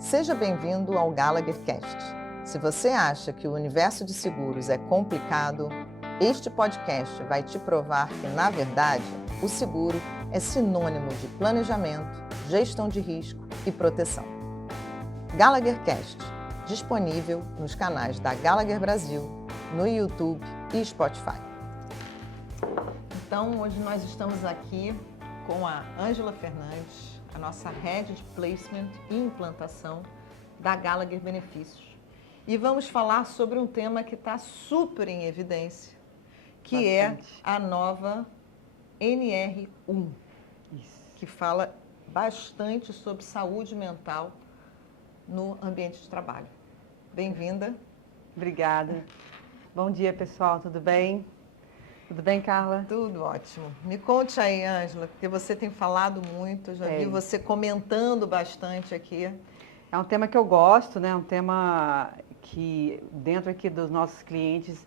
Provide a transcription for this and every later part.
Seja bem-vindo ao Gallagher Cast. Se você acha que o universo de seguros é complicado, este podcast vai te provar que, na verdade, o seguro é sinônimo de planejamento, gestão de risco e proteção. Gallagher Cast, disponível nos canais da Gallagher Brasil, no YouTube e Spotify. Então, hoje nós estamos aqui com a Ângela Fernandes, a nossa Head de Placement e Implantação da Gallagher Benefícios. E vamos falar sobre um tema que está super em evidência, que é a nova NR1, que fala bastante sobre saúde mental no ambiente de trabalho. Bem-vinda. Obrigada. Bom dia, pessoal, tudo bem? Tudo bem, Carla? Tudo ótimo. Me conte aí, Ângela, porque você tem falado muito, já vi você comentando bastante aqui. É um tema que eu gosto, né? Um tema que dentro aqui dos nossos clientes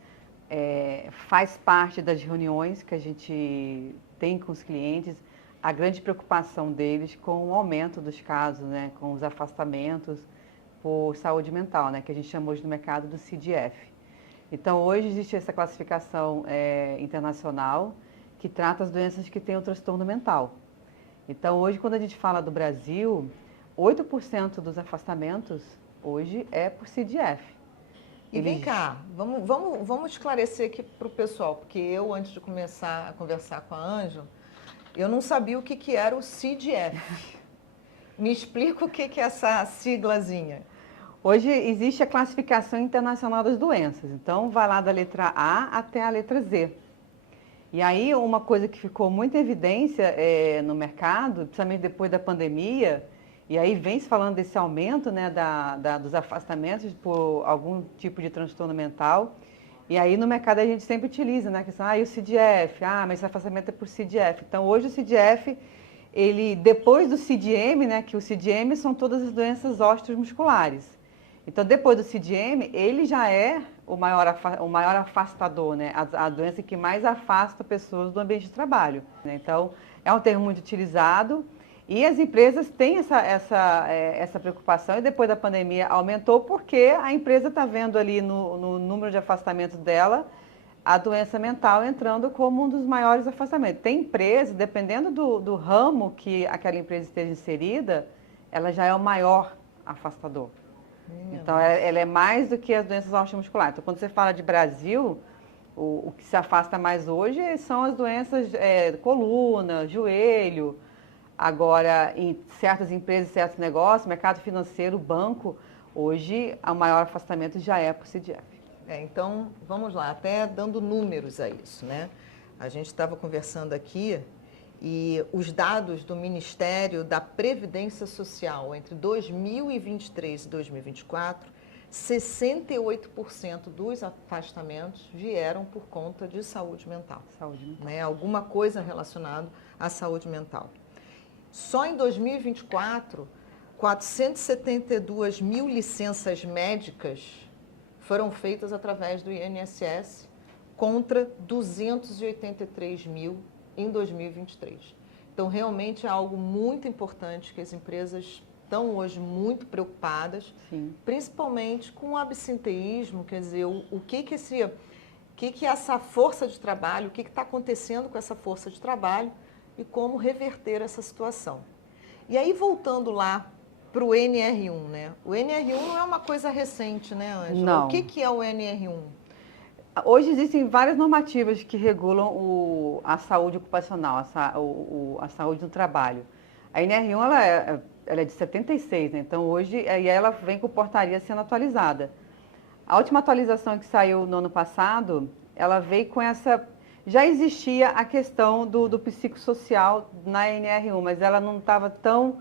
faz parte das reuniões que a gente tem com os clientes, a grande preocupação deles com o aumento dos casos, né? Com os afastamentos por saúde mental, né? Que a gente chama hoje no mercado do CDF. Então, hoje existe essa classificação internacional que trata as doenças que têm o transtorno mental. Então, hoje, quando a gente fala do Brasil, 8% dos afastamentos hoje é por CDF. E vem cá, vamos esclarecer aqui para o pessoal, porque eu, antes de começar a conversar com a Ângela, eu não sabia o que era o CDF. Me explica o que é essa siglazinha. Hoje existe a classificação internacional das doenças, então vai lá da letra A até a letra Z. E aí uma coisa que ficou muito em evidência no mercado, principalmente depois da pandemia, e aí vem se falando desse aumento, né, dos afastamentos por algum tipo de transtorno mental. E aí no mercado a gente sempre utiliza, né, a questão, e o CDF, mas esse afastamento é por CDF. Então hoje o CDF, ele, depois do CDM, né, que o CDM são todas as doenças osteomusculares. Então, depois do CDM, ele já é o maior afastador, né? A doença que mais afasta pessoas do ambiente de trabalho. Né? Então, é um termo muito utilizado e as empresas têm essa preocupação e depois da pandemia aumentou porque a empresa está vendo ali no número de afastamentos dela a doença mental entrando como um dos maiores afastamentos. Tem empresa, dependendo do ramo que aquela empresa esteja inserida, ela já é o maior afastador. Então, ela é mais do que as doenças osteomusculares. Então, quando você fala de Brasil, o que se afasta mais hoje são as doenças coluna, joelho. Agora, em certas empresas, certos negócios, mercado financeiro, banco, hoje o maior afastamento já é por CDF. Então, vamos lá, até dando números a isso, né? A gente estava conversando aqui e os dados do Ministério da Previdência Social entre 2023 e 2024, 68% dos afastamentos vieram por conta de saúde mental. Né? Alguma coisa relacionada à saúde mental. Só em 2024, 472 mil licenças médicas foram feitas através do INSS contra 283 mil em 2023. Então, realmente é algo muito importante que as empresas estão hoje muito preocupadas, Sim. Principalmente com o absenteísmo, quer dizer, o que essa força de trabalho, o que está acontecendo com essa força de trabalho e como reverter essa situação. E aí, voltando lá para o NR1, né? O NR1 não é uma coisa recente, né, Ângela? Não. O que é o NR1? Hoje existem várias normativas que regulam a saúde ocupacional, a saúde no trabalho. A NR1 ela é de 76, né? Então hoje ela vem com portaria sendo atualizada. A última atualização que saiu no ano passado, ela veio com essa... Já existia a questão do psicossocial na NR1, mas ela não estava tão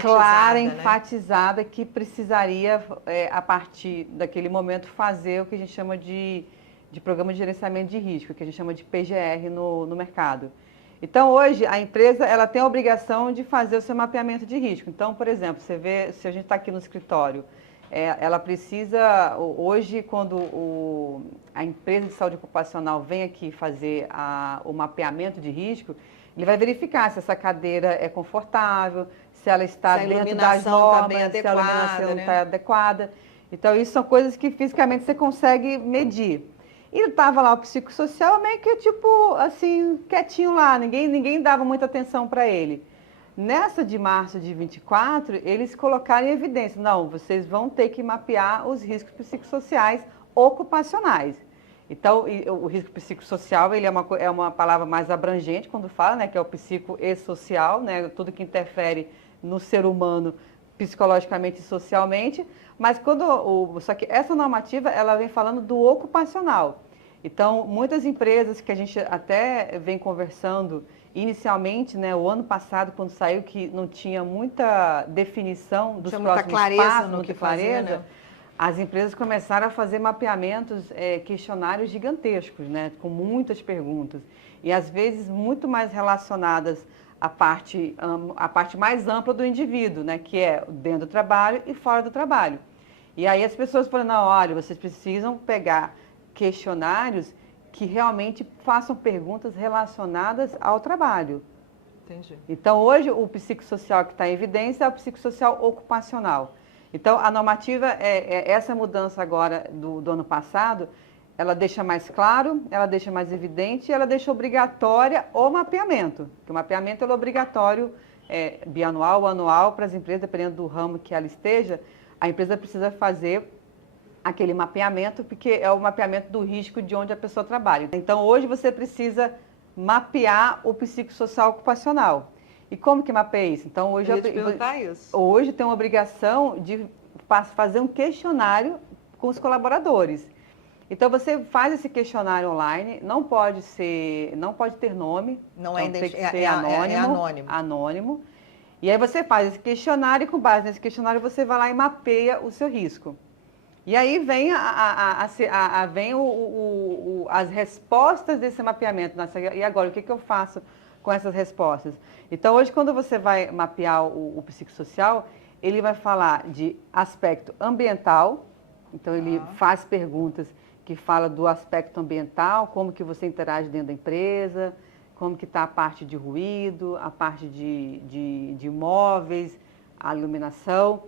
clara, enfatizada, né? Que precisaria, a partir daquele momento, fazer o que a gente chama de programa de gerenciamento de risco, que a gente chama de PGR no mercado. Então, hoje, a empresa ela tem a obrigação de fazer o seu mapeamento de risco. Então, por exemplo, você vê, se a gente está aqui no escritório, ela precisa, hoje, quando a empresa de saúde ocupacional vem aqui fazer o mapeamento de risco, ele vai verificar se essa cadeira é confortável, se ela está se a dentro das iluminação está bem normas, se a adequada, iluminação né? está adequada. Então, isso são coisas que fisicamente você consegue medir. E estava lá o psicossocial meio que, tipo, assim, quietinho lá, ninguém dava muita atenção para ele. Nessa de março de 24, eles colocaram em evidência, não, vocês vão ter que mapear os riscos psicossociais ocupacionais. Então, o risco psicossocial, ele é uma palavra mais abrangente quando fala, né, que é o psico e social, né, tudo que interfere no ser humano psicologicamente e socialmente, mas só que essa normativa, ela vem falando do ocupacional. Então, muitas empresas que a gente até vem conversando inicialmente, né, o ano passado, quando saiu, que não tinha muita definição dos próximos passos, muita clareza, né? As empresas começaram a fazer mapeamentos, questionários gigantescos, né, com muitas perguntas. E, às vezes, muito mais relacionadas à parte mais ampla do indivíduo, né, que é dentro do trabalho e fora do trabalho. E aí as pessoas falam, não, olha, vocês precisam pegar questionários que realmente façam perguntas relacionadas ao trabalho. Entendi. Então, hoje, o psicossocial que está em evidência é o psicossocial ocupacional. Então, a normativa, essa mudança agora do ano passado, ela deixa mais claro, ela deixa mais evidente e ela deixa obrigatória o mapeamento. Porque o mapeamento é obrigatório, bianual ou anual para as empresas, dependendo do ramo que ela esteja, a empresa precisa fazer aquele mapeamento, porque é o mapeamento do risco de onde a pessoa trabalha. Então, hoje você precisa mapear o psicossocial ocupacional. E como que mapeia isso? Então, hoje hoje tem uma obrigação de fazer um questionário com os colaboradores. Então, você faz esse questionário online, não pode ter nome, não então, tem que ser é anônimo. Anônimo. E aí você faz esse questionário e com base nesse questionário você vai lá e mapeia o seu risco. E aí vem, as respostas desse mapeamento. Nossa, e agora, o que eu faço com essas respostas? Então, hoje, quando você vai mapear o psicossocial, ele vai falar de aspecto ambiental. Então, ele faz perguntas que falam do aspecto ambiental, como que você interage dentro da empresa, como que está a parte de ruído, a parte de imóveis, a iluminação.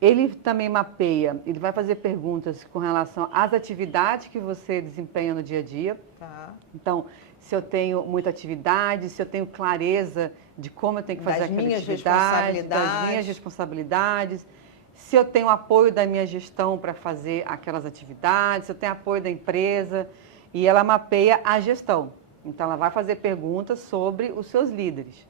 Ele também mapeia, ele vai fazer perguntas com relação às atividades que você desempenha no dia a dia. Tá. Então, se eu tenho muita atividade, se eu tenho clareza de como eu tenho que fazer aquela atividade, das minhas responsabilidades, se eu tenho apoio da minha gestão para fazer aquelas atividades, se eu tenho apoio da empresa, e ela mapeia a gestão. Então, ela vai fazer perguntas sobre os seus líderes.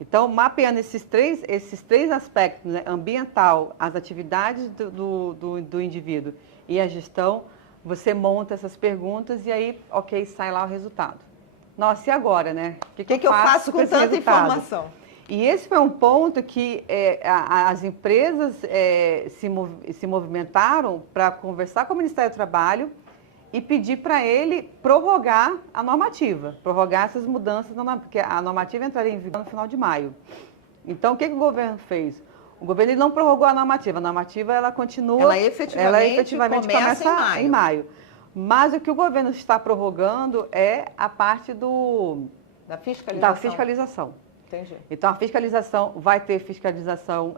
Então, mapeando esses três aspectos, né, ambiental, as atividades do indivíduo e a gestão, você monta essas perguntas e aí, ok, sai lá o resultado. Nossa, e agora, né? O que eu faço com tanta informação? E esse foi um ponto que as empresas se movimentaram para conversar com o Ministério do Trabalho e pedir para ele prorrogar a normativa, prorrogar essas mudanças, porque a normativa entraria em vigor no final de maio. Então, o que o governo fez? O governo não prorrogou a normativa ela continua... Ela efetivamente começa em maio. Mas o que o governo está prorrogando é a parte da fiscalização. Entendi. Então, a fiscalização, vai ter fiscalização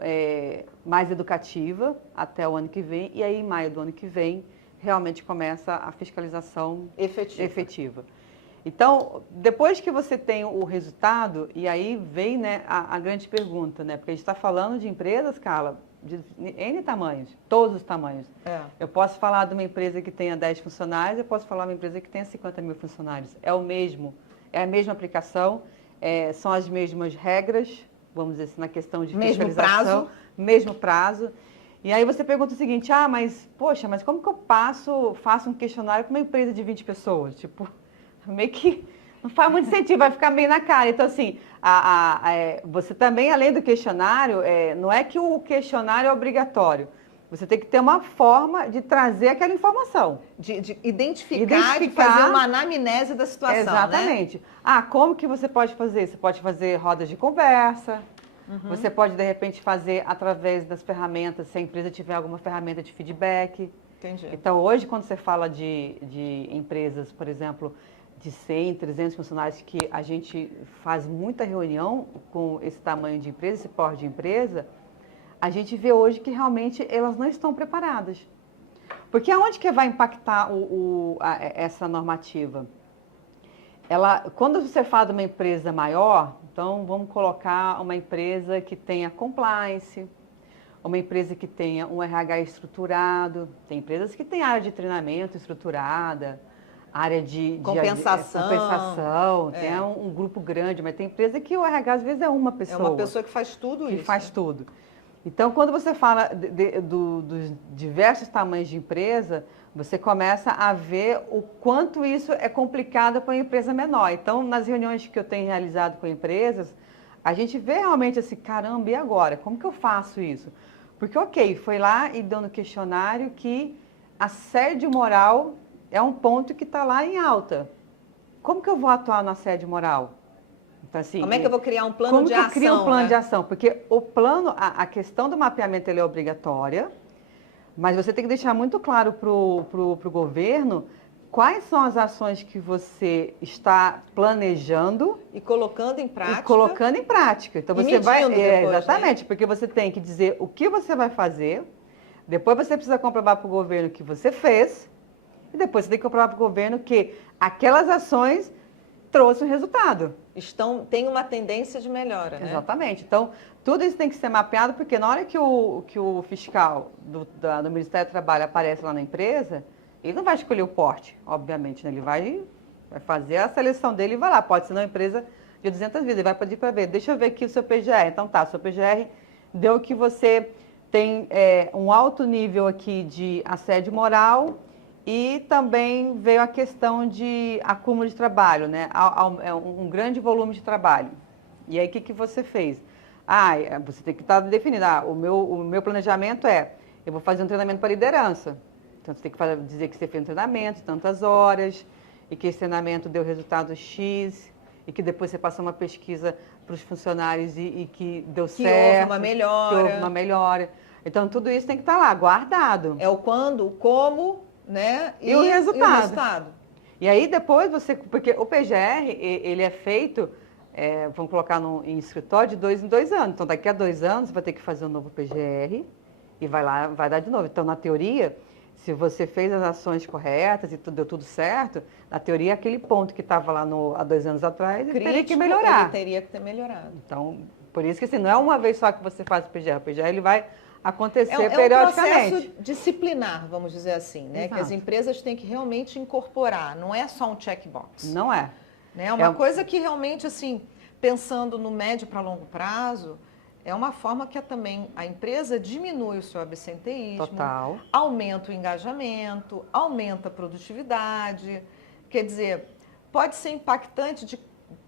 mais educativa até o ano que vem, e aí, em maio do ano que vem, realmente começa a fiscalização efetiva. Então, depois que você tem o resultado, e aí vem, né, a grande pergunta, né? Porque a gente está falando de empresas, Carla, de N tamanhos, todos os tamanhos. Eu posso falar de uma empresa que tenha 10 funcionários, eu posso falar de uma empresa que tenha 50 mil funcionários. É a mesma aplicação, são as mesmas regras, vamos dizer assim, na questão de fiscalização. Mesmo prazo. E aí você pergunta o seguinte, mas como que eu faço um questionário com uma empresa de 20 pessoas? Tipo, meio que não faz muito sentido, vai ficar meio na cara. Então, assim, você também, além do questionário, não é que o questionário é obrigatório. Você tem que ter uma forma de trazer aquela informação. De identificar e fazer uma anamnese da situação, exatamente. Né? Como que você pode fazer? Você pode fazer rodas de conversa. Você pode, de repente, fazer através das ferramentas, se a empresa tiver alguma ferramenta de feedback. Entendi. Então, hoje, quando você fala de empresas, por exemplo, de 100, 300 funcionários que a gente faz muita reunião com esse tamanho de empresa, esse porte de empresa, a gente vê hoje que realmente elas não estão preparadas. Porque aonde que vai impactar essa normativa? Quando você fala de uma empresa maior, então vamos colocar uma empresa que tenha compliance, uma empresa que tenha um RH estruturado, tem empresas que têm área de treinamento estruturada, área de compensação, tem um grupo grande, mas tem empresa que o RH às vezes é uma pessoa. É uma pessoa que faz tudo isso. Que faz tudo. Então, quando você fala dos diversos tamanhos de empresa, você começa a ver o quanto isso é complicado para uma empresa menor. Então, nas reuniões que eu tenho realizado com empresas, a gente vê realmente assim, caramba, e agora? Como que eu faço isso? Porque, ok, foi lá e deu no questionário que assédio moral é um ponto que está lá em alta. Como que eu vou atuar no assédio moral? Então, assim, como é que eu vou criar um plano de ação? Como que eu crio um plano de ação? Porque o plano, a questão do mapeamento ele é obrigatória, mas você tem que deixar muito claro para o governo quais são as ações que você está planejando e colocando em prática. Então você vai depois, exatamente, né? Porque você tem que dizer o que você vai fazer, depois você precisa comprovar para o governo que você fez, e depois você tem que comprovar para o governo que aquelas ações trouxeram um resultado. Tem uma tendência de melhora, né? Exatamente. Então, tudo isso tem que ser mapeado, porque na hora que o fiscal do Ministério do Trabalho aparece lá na empresa, ele não vai escolher o porte, obviamente, né? Ele vai fazer a seleção dele e vai lá. Pode ser uma empresa de 200 vidas, ele vai pedir para ver. Deixa eu ver aqui o seu PGR. Então tá, o seu PGR deu que você tem um alto nível aqui de assédio moral e também veio a questão de acúmulo de trabalho, né? Um grande volume de trabalho. E aí, o que você fez? Você tem que estar definido. O meu planejamento eu vou fazer um treinamento para liderança. Então, você tem que dizer que você fez um treinamento, tantas horas, e que esse treinamento deu resultado X, e que depois você passou uma pesquisa para os funcionários e que deu certo. Que houve uma melhora. Que houve uma melhora. Então, tudo isso tem que estar lá, guardado. É o quando, o como, né? E o resultado. E aí, depois porque o PGR, ele é feito, vamos colocar em escritório de 2 em 2 anos. Então, daqui a 2 anos, você vai ter que fazer um novo PGR e vai dar de novo. Então, na teoria, se você fez as ações corretas e deu tudo certo, na teoria, aquele ponto que estava lá há 2 anos atrás, ele teria que melhorar. Ele teria que ter melhorado. Então, por isso que assim, não é uma vez só que você faz o PGR. O PGR ele vai acontecer periodicamente. É um processo disciplinar, vamos dizer assim, né? Exato. Que as empresas têm que realmente incorporar. Não é só um checkbox. Não é. Né? Uma coisa que realmente, assim, pensando no médio para longo prazo, é uma forma que também a empresa diminui o seu absenteísmo, total, aumenta o engajamento, aumenta a produtividade. Quer dizer, pode ser impactante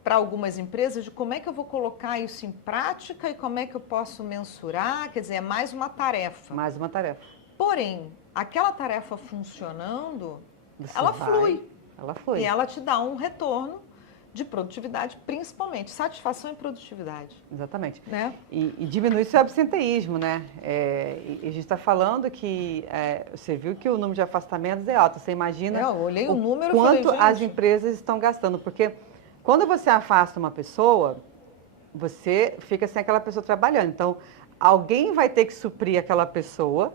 para algumas empresas de como é que eu vou colocar isso em prática e como é que eu posso mensurar. Quer dizer, é mais uma tarefa. Mais uma tarefa. Porém, aquela tarefa funcionando, ela flui. Ela flui. E ela te dá um retorno de produtividade, principalmente, satisfação e produtividade. Exatamente. Né? E diminui seu absenteísmo, né? E a gente está falando que você viu que o número de afastamentos é alto. Você imagina eu olhei o número, quanto falei, as empresas estão gastando. Porque quando você afasta uma pessoa, você fica sem aquela pessoa trabalhando. Então, alguém vai ter que suprir aquela pessoa,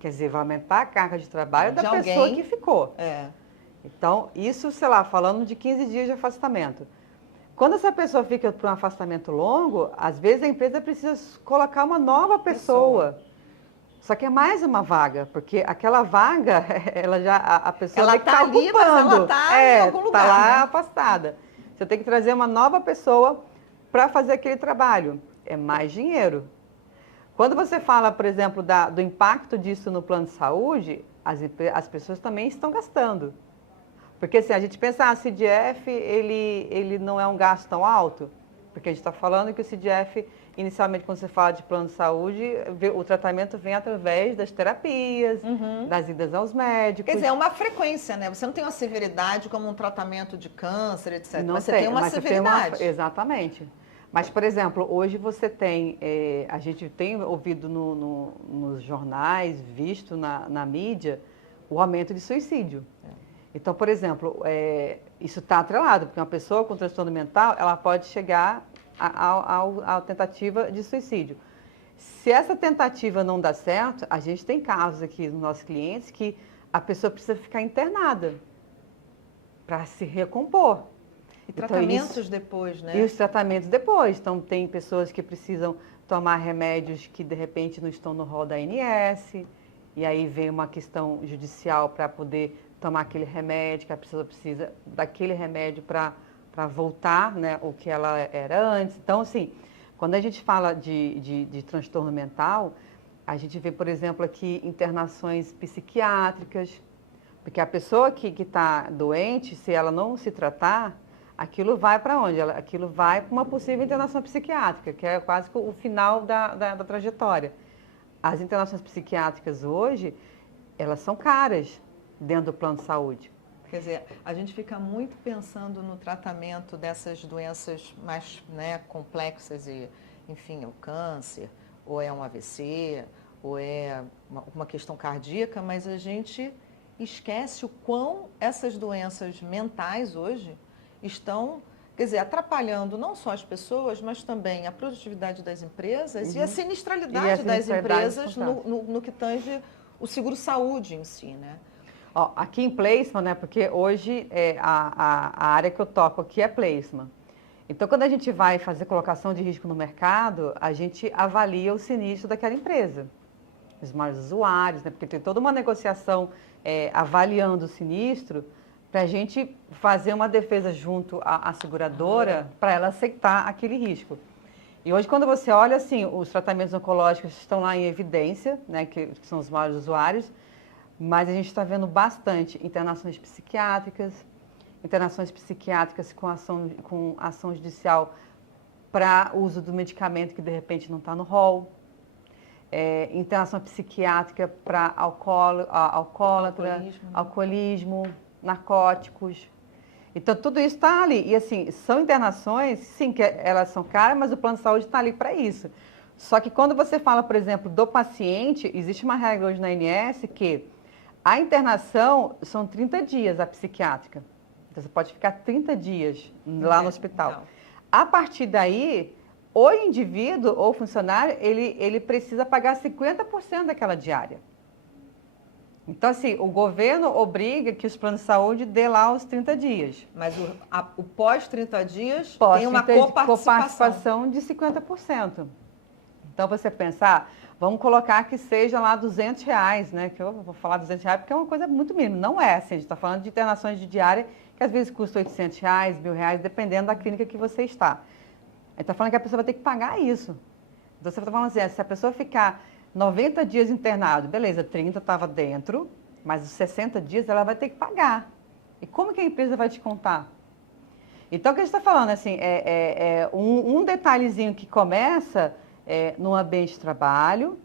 quer dizer, vai aumentar a carga de trabalho da pessoa que ficou. Então, isso, sei lá, falando de 15 dias de afastamento. Quando essa pessoa fica para um afastamento longo, às vezes a empresa precisa colocar uma nova pessoa. Só que é mais uma vaga, porque aquela vaga, a pessoa está ali, mas ela está em algum lugar. Está lá afastada. Você tem que trazer uma nova pessoa para fazer aquele trabalho. É mais dinheiro. Quando você fala, por exemplo, do impacto disso no plano de saúde, as pessoas também estão gastando. Porque assim, a gente pensa, o CDF, ele não é um gasto tão alto, porque a gente está falando que o CDF, inicialmente, quando você fala de plano de saúde, o tratamento vem através das terapias, das idas aos médicos. Quer dizer, é uma frequência, né? Você não tem uma severidade como um tratamento de câncer, etc. Não mas você tem uma severidade. Exatamente. Mas, por exemplo, hoje você tem, a gente tem ouvido nos jornais, visto na mídia, o aumento de suicídio. Então, por exemplo, isso está atrelado, porque uma pessoa com transtorno mental, ela pode chegar à tentativa de suicídio. Se essa tentativa não dá certo, a gente tem casos aqui nos nossos clientes que a pessoa precisa ficar internada para se recompor. E tratamentos depois, né? E os tratamentos depois. Então, tem pessoas que precisam tomar remédios que, de repente, não estão no rol da ANS, e aí vem uma questão judicial para poder tomar aquele remédio, que a pessoa precisa daquele remédio para voltar, né, o que ela era antes. Então, assim, quando a gente fala de transtorno mental, a gente vê, por exemplo, aqui internações psiquiátricas, porque a pessoa que está doente, se ela não se tratar, aquilo vai para onde? Aquilo vai para uma possível internação psiquiátrica, que é quase o final da trajetória. As internações psiquiátricas hoje, elas são caras dentro do plano de saúde. Quer dizer, a gente fica muito pensando no tratamento dessas doenças mais, né, complexas e, enfim, é o câncer, ou é um AVC, ou é uma questão cardíaca, mas a gente esquece o quão essas doenças mentais hoje estão, quer dizer, atrapalhando não só as pessoas, mas também a produtividade das empresas e a sinistralidade das empresas no que tange o seguro-saúde em si, né? Ó, aqui em placement, né, porque hoje a área que eu toco aqui é placement. Então, quando a gente vai fazer colocação de risco no mercado, a gente avalia o sinistro daquela empresa, os maiores usuários, né, porque tem toda uma negociação avaliando o sinistro para a gente fazer uma defesa junto à seguradora para ela aceitar aquele risco. E hoje, quando você olha, assim, os tratamentos oncológicos estão lá em evidência, né, que são os maiores usuários, mas a gente está vendo bastante internações psiquiátricas com ação judicial para uso do medicamento que de repente não está no rol, internação psiquiátrica para alcoólatra, alcoolismo, narcóticos. Então, tudo isso está ali. E, assim, são internações, sim, que elas são caras, mas o plano de saúde está ali para isso. Só que quando você fala, por exemplo, do paciente, existe uma regra hoje na ANS que a internação são 30 dias, a psiquiátrica. Então, você pode ficar 30 dias lá no hospital. Então. A partir daí, o indivíduo ou funcionário, ele precisa pagar 50% daquela diária. Então, assim, o governo obriga que os planos de saúde dê lá os 30 dias. Mas o pós-30 dias tem uma coparticipação de 50%. Então, você pensar, vamos colocar que seja lá R$200, né? Que eu vou falar R$200 porque é uma coisa muito mínima. Não é assim, a gente está falando de internações de diária que às vezes custa R$800, R$1.000, dependendo da clínica que você está. A gente está falando que a pessoa vai ter que pagar isso. Então, você está falando assim, se a pessoa ficar 90 dias internado, beleza, 30 estava dentro, mas os 60 dias ela vai ter que pagar. E como que a empresa vai te contar? Então, o que a gente está falando, assim, um detalhezinho que começa no ambiente de trabalho,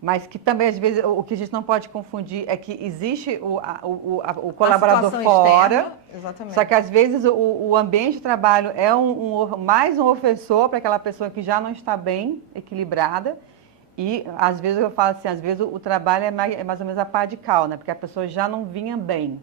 mas que também, às vezes, o que a gente não pode confundir é que existe o colaborador fora, externa, exatamente. Só que, às vezes, o ambiente de trabalho é mais um ofensor para aquela pessoa que já não está bem equilibrada. E, às vezes, eu falo assim, às vezes o trabalho é mais ou menos a pá de cal, né? Porque a pessoa já não vinha bem,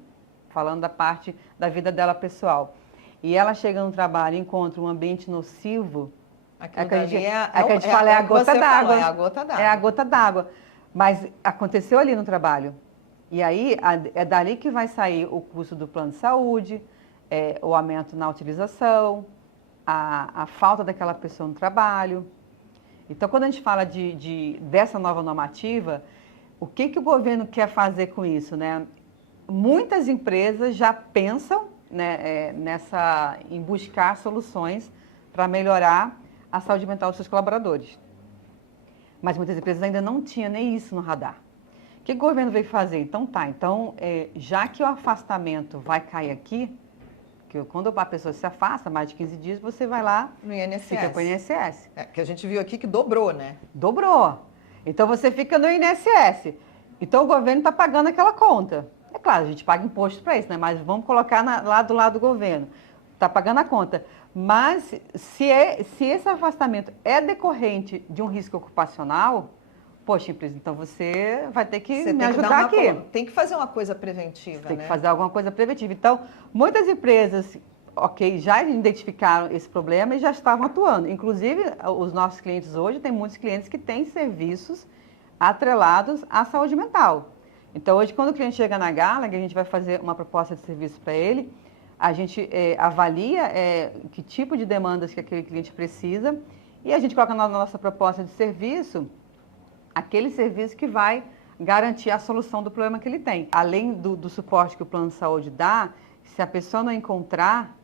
falando da parte da vida dela pessoal. E ela chega no trabalho e encontra um ambiente nocivo, que a gente fala é a gota d'água. É a gota d'água. É a gota d'água. Mas aconteceu ali no trabalho. E aí, é dali que vai sair o custo do plano de saúde, o aumento na utilização, a falta daquela pessoa no trabalho. Então, quando a gente fala dessa nova normativa, o que o governo quer fazer com isso, né? Muitas empresas já pensam, né, em buscar soluções para melhorar a saúde mental dos seus colaboradores. Mas muitas empresas ainda não tinham nem isso no radar. O que o governo veio fazer? Então, já que o afastamento vai cair aqui, que quando a pessoa se afasta, mais de 15 dias, você vai lá no INSS. Fica com o INSS. Que a gente viu aqui que dobrou, né? Dobrou. Então, você fica no INSS. Então, o governo está pagando aquela conta. É claro, a gente paga imposto para isso, né? Mas vamos colocar lá do lado do governo. Está pagando a conta. Mas, se esse afastamento é decorrente de um risco ocupacional, poxa, empresa, então você vai ter que Você me tem que dar ajudar aqui. tem que fazer uma coisa preventiva, Tem né? que fazer alguma coisa preventiva. Então, muitas empresas, ok, já identificaram esse problema e já estavam atuando. Inclusive, os nossos clientes hoje, tem muitos clientes que têm serviços atrelados à saúde mental. Então, hoje, quando o cliente chega na Gallagher, a gente vai fazer uma proposta de serviço para ele, a gente avalia que tipo de demandas que aquele cliente precisa e a gente coloca na nossa proposta de serviço aquele serviço que vai garantir a solução do problema que ele tem. Além do suporte que o plano de saúde dá, se a pessoa não encontrar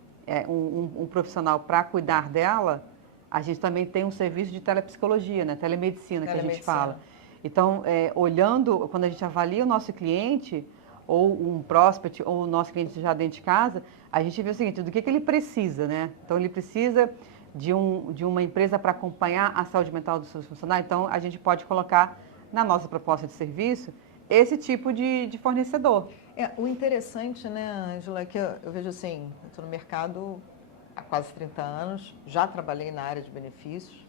um profissional para cuidar dela, a gente também tem um serviço de telepsicologia, né? Telemedicina, que a gente fala. Então, olhando, quando a gente avalia o nosso cliente, ou um prospect, ou o nosso cliente já dentro de casa, a gente vê o seguinte, do que ele precisa, né? Então, ele precisa de uma empresa para acompanhar a saúde mental dos seus funcionários. Então, a gente pode colocar na nossa proposta de serviço esse tipo de fornecedor. O interessante, né, Ângela, é que eu vejo assim, eu estou no mercado há quase 30 anos, já trabalhei na área de benefícios,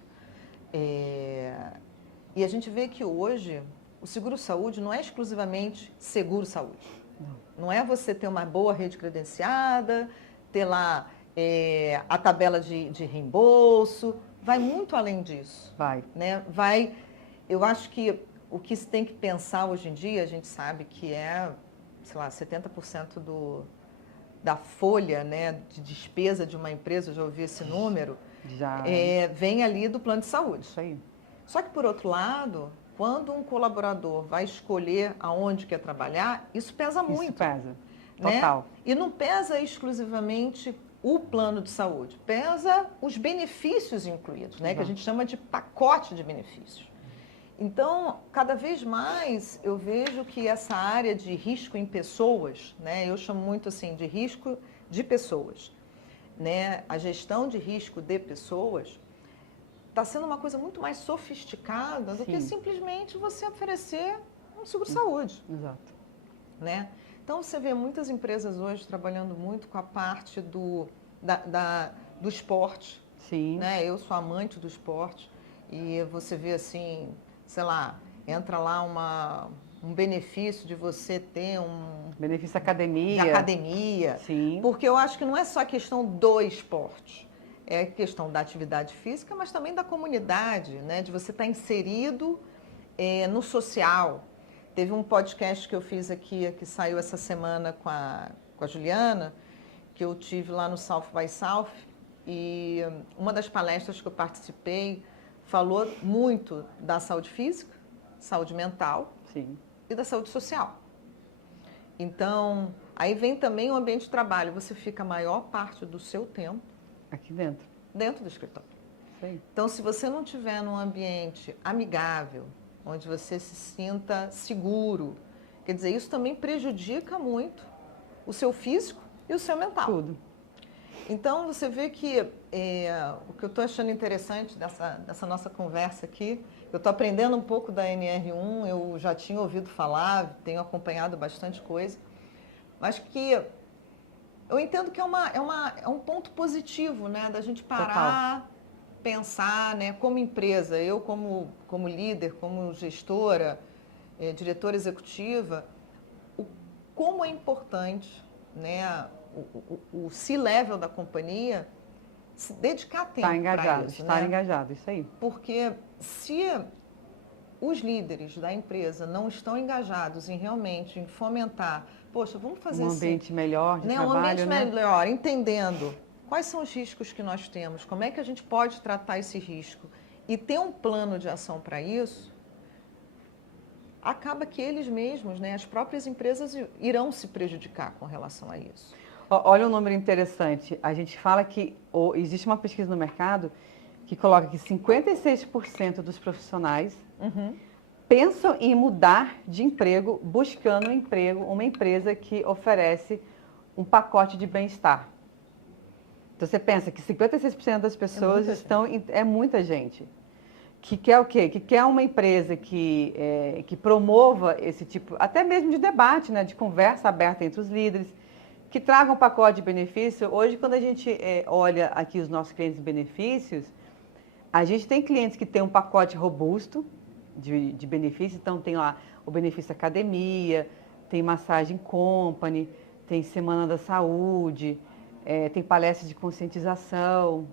e a gente vê que hoje o seguro-saúde não é exclusivamente seguro-saúde. Não é você ter uma boa rede credenciada, ter lá a tabela de reembolso, vai muito além disso. Né? Eu acho que o que se tem que pensar hoje em dia, a gente sabe que sei lá, 70% da folha, né, de despesa de uma empresa, eu já ouvi esse número, vem ali do plano de saúde. Isso aí. Só que, por outro lado, quando um colaborador vai escolher aonde quer trabalhar, isso pesa muito. Isso pesa, né? total. E não pesa exclusivamente o plano de saúde, pesa os benefícios incluídos, né? Que a gente chama de pacote de benefícios. Então, cada vez mais eu vejo que essa área de risco em pessoas, né? Eu chamo muito assim de risco de pessoas, né? A gestão de risco de pessoas está sendo uma coisa muito mais sofisticada do que simplesmente você oferecer um seguro-saúde. Exato. Né? Então, você vê muitas empresas hoje trabalhando muito com a parte do esporte. Sim. Né? Eu sou amante do esporte e você vê assim, sei lá, entra lá um benefício de você ter um... Benefício academia. De academia. Sim. Porque eu acho que não é só a questão do esporte. É questão da atividade física, mas também da comunidade, né? De você estar inserido no social. Teve um podcast que eu fiz aqui, que saiu essa semana com a Juliana, que eu tive lá no South by South, e uma das palestras que eu participei falou muito da saúde física, saúde mental e da saúde social. Então, aí vem também o ambiente de trabalho. Você fica a maior parte do seu tempo aqui dentro. Dentro do escritório. Sim. Então, se você não tiver num ambiente amigável, onde você se sinta seguro, quer dizer, isso também prejudica muito o seu físico e o seu mental. Tudo. Então, você vê que o que eu estou achando interessante dessa nossa conversa aqui, eu estou aprendendo um pouco da NR1, eu já tinha ouvido falar, tenho acompanhado bastante coisa, mas que eu entendo que é um ponto positivo, né, da gente parar, pensar, né, como empresa, eu como líder, como gestora, diretora executiva, como é importante, né, o C-level da companhia se dedicar tempo para isso. Estar engajado, isso aí. Porque se os líderes da empresa não estão engajados em fomentar, poxa, vamos fazer um ambiente melhor de trabalho, um ambiente melhor, entendendo quais são os riscos que nós temos, como é que a gente pode tratar esse risco e ter um plano de ação para isso, acaba que eles mesmos, né, as próprias empresas irão se prejudicar com relação a isso. Olha um número interessante. A gente fala que existe uma pesquisa no mercado que coloca que 56% dos profissionais pensam em mudar de emprego, buscando um emprego, uma empresa que oferece um pacote de bem-estar. Então, você pensa que 56% das pessoas é muita gente. Que quer o quê? Que quer uma empresa que promova esse tipo, até mesmo de debate, né, de conversa aberta entre os líderes, que traga um pacote de benefício. Hoje, quando a gente olha aqui os nossos clientes de benefícios, a gente tem clientes que têm um pacote robusto, de benefícios. Então, tem lá o benefício academia, tem massagem company, tem semana da saúde, tem palestras de conscientização.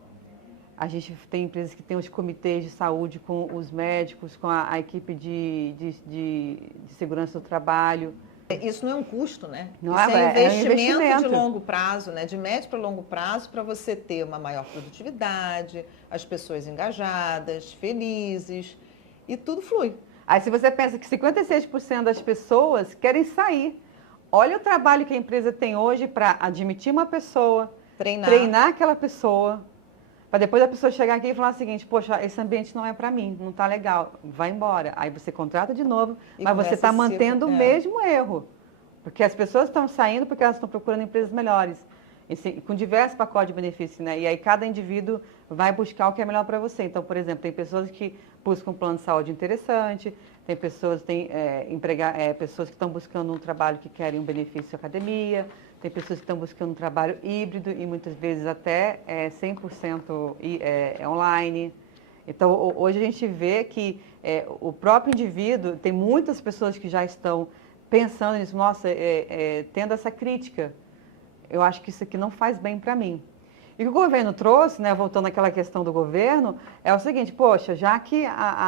A gente tem empresas que têm os comitês de saúde com os médicos, com a equipe de segurança do trabalho. Isso não é um custo, né? Não Isso é um investimento de longo prazo, né? De médio para longo prazo, para você ter uma maior produtividade, as pessoas engajadas, felizes, e tudo flui. Aí se você pensa que 56% das pessoas querem sair, olha o trabalho que a empresa tem hoje para admitir uma pessoa, treinar aquela pessoa, para depois a pessoa chegar aqui e falar o seguinte, poxa, esse ambiente não é para mim, não está legal, vai embora. Aí você contrata de novo, mas você está mantendo o mesmo erro. Porque as pessoas estão saindo porque elas estão procurando empresas melhores, com diversos pacotes de benefícios, né? E aí cada indivíduo vai buscar o que é melhor para você. Então, por exemplo, tem pessoas que buscam um plano de saúde interessante, tem pessoas, pessoas que estão buscando um trabalho que querem um benefício academia, tem pessoas que estão buscando um trabalho híbrido e muitas vezes até 100% online. Então, hoje a gente vê que o próprio indivíduo, tem muitas pessoas que já estão pensando nisso, nossa, tendo essa crítica, eu acho que isso aqui não faz bem para mim. E o que o governo trouxe, né, voltando àquela questão do governo, é o seguinte, poxa, já que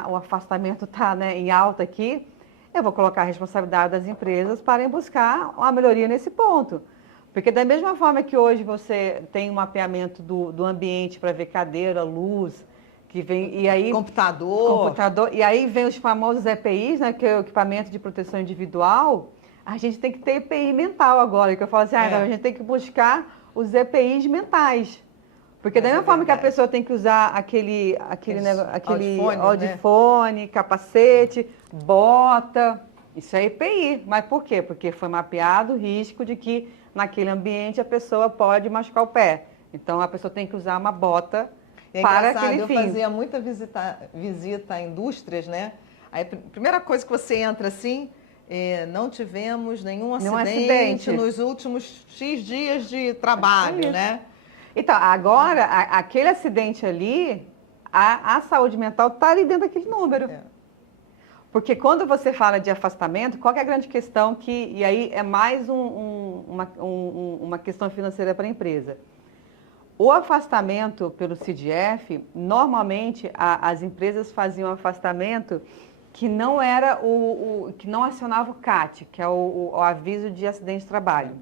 o afastamento está, né, em alta aqui, eu vou colocar a responsabilidade das empresas para ir buscar uma melhoria nesse ponto. Porque da mesma forma que hoje você tem um mapeamento do ambiente para ver cadeira, luz, que vem, e aí computador, e aí vem os famosos EPIs, né, que é o equipamento de proteção individual, a gente tem que ter EPI mental agora, que eu falo assim, a gente tem que buscar os EPIs mentais. Porque da mesma forma que a pessoa tem que usar aquele audifone, né? Capacete, bota, isso é EPI. Mas por quê? Porque foi mapeado o risco de que naquele ambiente a pessoa pode machucar o pé. Então a pessoa tem que usar uma bota para aquele fim. Eu fazia muita visita a indústrias, né? Aí a primeira coisa que você entra assim, não tivemos nenhum acidente nos últimos X dias de trabalho, né? Então, agora, aquele acidente ali, a saúde mental está ali dentro daquele número. Porque quando você fala de afastamento, qual que é a grande questão e aí é mais uma questão financeira para a empresa. O afastamento pelo CDF, normalmente as empresas faziam afastamento que não era que não acionava o CAT, que é o aviso de acidente de trabalho,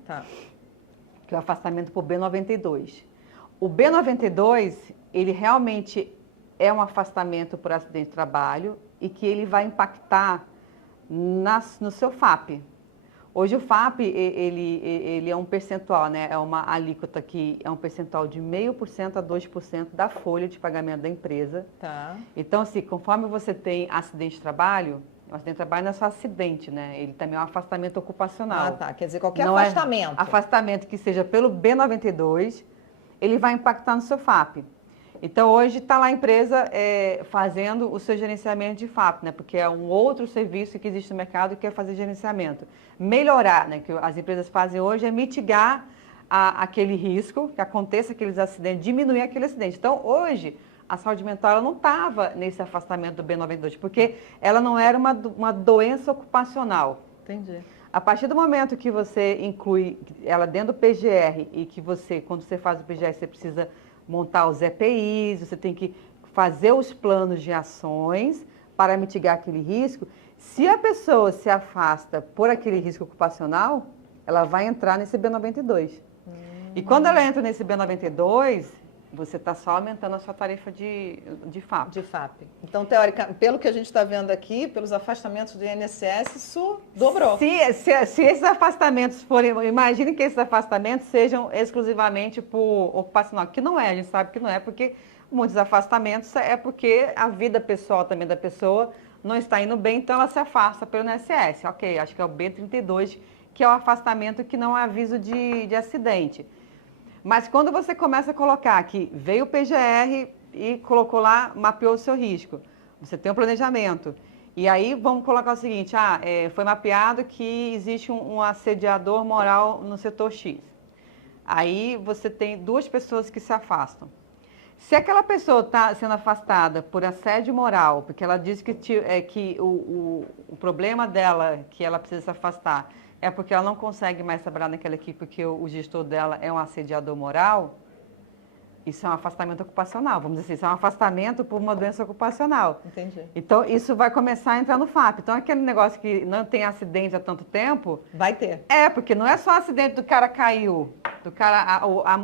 que é o afastamento por B92. O B92, ele realmente é um afastamento por acidente de trabalho e que ele vai impactar no seu FAP. Hoje o FAP, ele é um percentual, né? É uma alíquota que é um percentual de 0,5% a 2% da folha de pagamento da empresa. Tá. Então, assim, conforme você tem acidente de trabalho, o acidente de trabalho não é só acidente, né? Ele também é um afastamento ocupacional. Ah, tá. Quer dizer, qualquer afastamento. Afastamento que seja pelo B92, ele vai impactar no seu FAP. Então, hoje está lá a empresa fazendo o seu gerenciamento de FAP, né? Porque é um outro serviço que existe no mercado que é fazer gerenciamento. Melhorar, né? Que as empresas fazem hoje é mitigar aquele risco, que aconteça aqueles acidentes, diminuir aquele acidente. Então, hoje, a saúde mental ela não estava nesse afastamento do B92, porque ela não era uma doença ocupacional. Entendi. A partir do momento que você inclui ela dentro do PGR e que você, quando você faz o PGR, você precisa montar os EPIs, você tem que fazer os planos de ações para mitigar aquele risco. Se a pessoa se afasta por aquele risco ocupacional, ela vai entrar nesse B92. E quando ela entra nesse B92, você está só aumentando a sua tarifa de FAP. De FAP. Então, teoricamente, pelo que a gente está vendo aqui, pelos afastamentos do INSS, isso dobrou. Se esses afastamentos forem... Imagine que esses afastamentos sejam exclusivamente por ocupacional, que não é, a gente sabe que não é, porque muitos afastamentos é porque a vida pessoal também da pessoa não está indo bem, então ela se afasta pelo INSS. Ok, acho que é o B32, que é o afastamento que não é aviso de acidente. Mas quando você começa a colocar que veio o PGR e colocou lá, mapeou o seu risco, você tem um planejamento. E aí vamos colocar o seguinte, foi mapeado que existe um assediador moral no setor X. Aí você tem 2 pessoas que se afastam. Se aquela pessoa está sendo afastada por assédio moral, porque ela diz que o problema dela, que ela precisa se afastar, é porque ela não consegue mais trabalhar naquela equipe porque o gestor dela é um assediador moral, isso é um afastamento ocupacional, vamos dizer assim, isso é um afastamento por uma doença ocupacional. Entendi. Então, isso vai começar a entrar no FAP. Então, aquele negócio que não tem acidente há tanto tempo... Vai ter. Porque não é só acidente do cara caiu,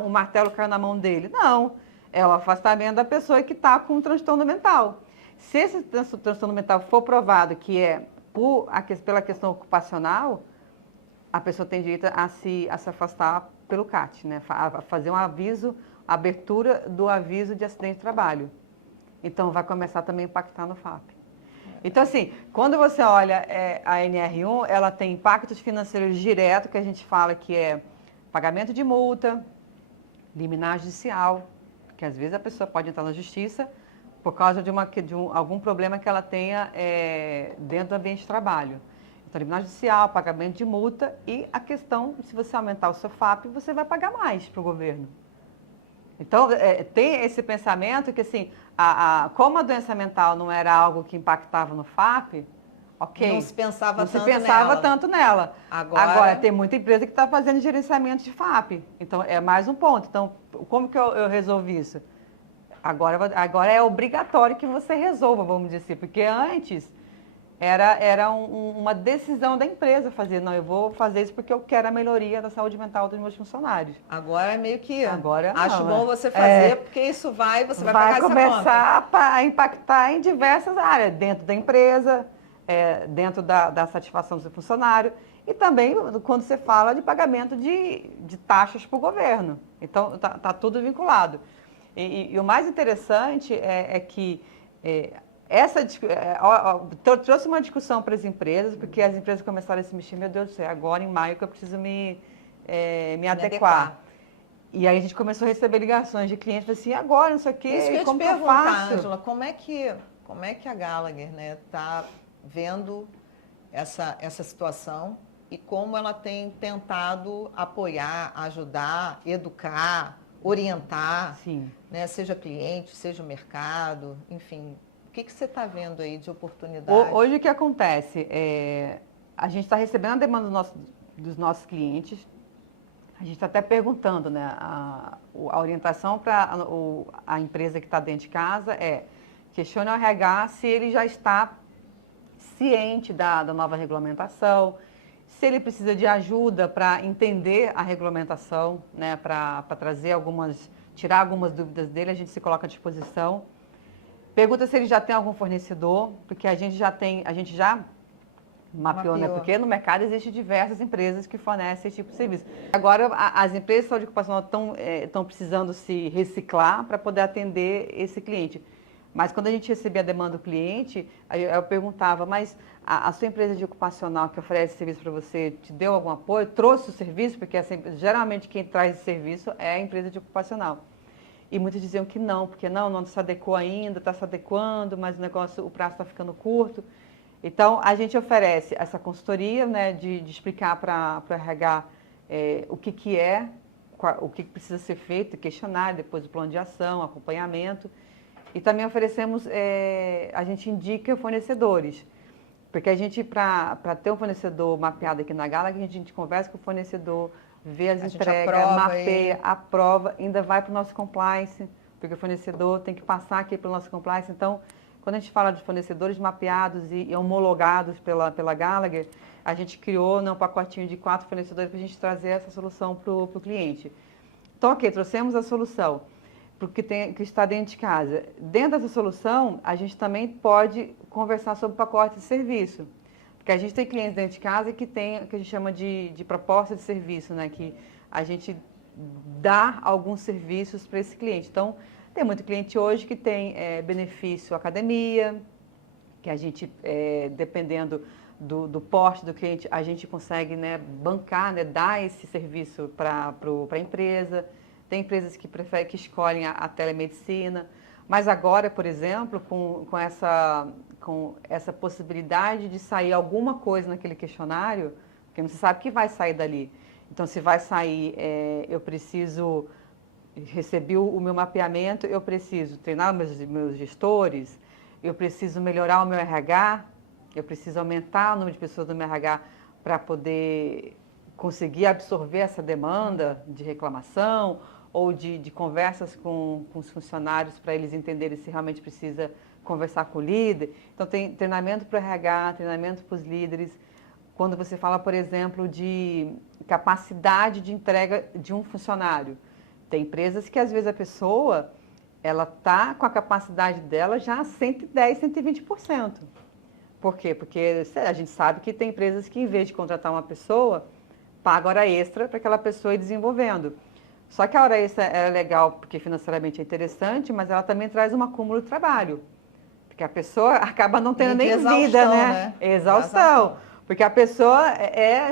o martelo caiu na mão dele. Não, é o afastamento da pessoa que está com um transtorno mental. Se esse transtorno mental for provado que é pela questão ocupacional, a pessoa tem direito a se afastar pelo CAT, né? A fazer um aviso, abertura do aviso de acidente de trabalho. Então, vai começar também a impactar no FAP. Então, assim, quando você olha a NR1, ela tem impactos financeiros diretos, que a gente fala que é pagamento de multa, liminar judicial, que às vezes a pessoa pode entrar na justiça por causa de algum problema que ela tenha dentro do ambiente de trabalho. Então, liminar judicial, pagamento de multa e a questão, se você aumentar o seu FAP, você vai pagar mais para o governo. Então, tem esse pensamento que, assim, como a doença mental não era algo que impactava no FAP, ok. Não se pensava tanto nela. Agora, tem muita empresa que está fazendo gerenciamento de FAP. Então, é mais um ponto. Então, como que eu resolvi isso? Agora é obrigatório que você resolva, vamos dizer assim, porque antes era uma decisão da empresa fazer, não, eu vou fazer isso porque eu quero a melhoria da saúde mental dos meus funcionários. Agora é meio que, agora acho bom você fazer, porque isso você vai pagar essa conta. Vai começar a impactar em diversas áreas, dentro da empresa, dentro da satisfação do seu funcionário, e também quando você fala de pagamento de taxas para o governo. Então, tá tudo vinculado. E o mais interessante é que trouxe uma discussão para as empresas, porque as empresas começaram a se mexer, meu Deus do céu, agora em maio que eu preciso me adequar. E aí a gente começou a receber ligações de clientes, assim, agora, não sei o quê, isso que eu ia como te que eu perguntar, faço? Ângela, como é que a Gallagher, né, tá vendo essa situação e como ela tem tentado apoiar, ajudar, educar, orientar, Sim. Né, seja cliente, seja o mercado, enfim. O que você está vendo aí de oportunidade? Hoje o que acontece? A gente está recebendo a demanda dos nossos clientes, a gente está até perguntando, né? A orientação para a empresa que está dentro de casa questione o RH se ele já está ciente da nova regulamentação, se ele precisa de ajuda para entender a regulamentação, né? Para tirar algumas dúvidas dele, a gente se coloca à disposição. Pergunta se ele já tem algum fornecedor, porque a gente já mapeou, né? Porque no mercado existem diversas empresas que fornecem esse tipo de serviço. Agora, as empresas de saúde ocupacional estão precisando se reciclar para poder atender esse cliente. Mas quando a gente recebia a demanda do cliente, eu perguntava, mas a sua empresa de ocupacional que oferece serviço para você te deu algum apoio? Trouxe o serviço? Porque geralmente quem traz esse serviço é a empresa de ocupacional. E muitos diziam que não, porque não se adequou ainda, está se adequando, mas o prazo está ficando curto. Então, a gente oferece essa consultoria, né, de explicar para o RH o que é, o que precisa ser feito, questionário, depois o plano de ação, acompanhamento. E também oferecemos, a gente indica fornecedores. Porque a gente, para ter um fornecedor mapeado aqui na Gallagher, a gente conversa com o fornecedor, vê as entregas, mapeia, aprova, ainda vai para o nosso compliance, porque o fornecedor tem que passar aqui pelo nosso compliance. Então, quando a gente fala de fornecedores mapeados e homologados pela Gallagher, a gente criou um pacotinho de 4 fornecedores para a gente trazer essa solução para o cliente. Então, ok, trouxemos a solução para o que está dentro de casa. Dentro dessa solução, a gente também pode conversar sobre pacote de serviço. Porque a gente tem clientes dentro de casa que tem o que a gente chama de proposta de serviço, né? Que a gente dá alguns serviços para esse cliente. Então, tem muito cliente hoje que tem benefício academia, que a gente, dependendo do porte do cliente, a gente consegue, né, bancar, né, dar esse serviço para a empresa. Tem empresas que escolhem a telemedicina. Mas agora, por exemplo, com essa possibilidade de sair alguma coisa naquele questionário, porque não se sabe o que vai sair dali. Então, se vai sair, eu preciso recebi o meu mapeamento, eu preciso treinar meus gestores, eu preciso melhorar o meu RH, eu preciso aumentar o número de pessoas do meu RH para poder conseguir absorver essa demanda de reclamação ou de conversas com os funcionários para eles entenderem se realmente precisa conversar com o líder. Então, tem treinamento para o RH, treinamento para os líderes. Quando você fala, por exemplo, de capacidade de entrega de um funcionário, tem empresas que, às vezes, a pessoa ela está com a capacidade dela já a 110%, 120%. Por quê? Porque a gente sabe que tem empresas que, em vez de contratar uma pessoa, paga hora extra para aquela pessoa ir desenvolvendo. Só que a hora extra é legal porque financeiramente é interessante, mas ela também traz um acúmulo de trabalho. Porque a pessoa acaba não tendo nem vida, né? Exaustão. Porque a pessoa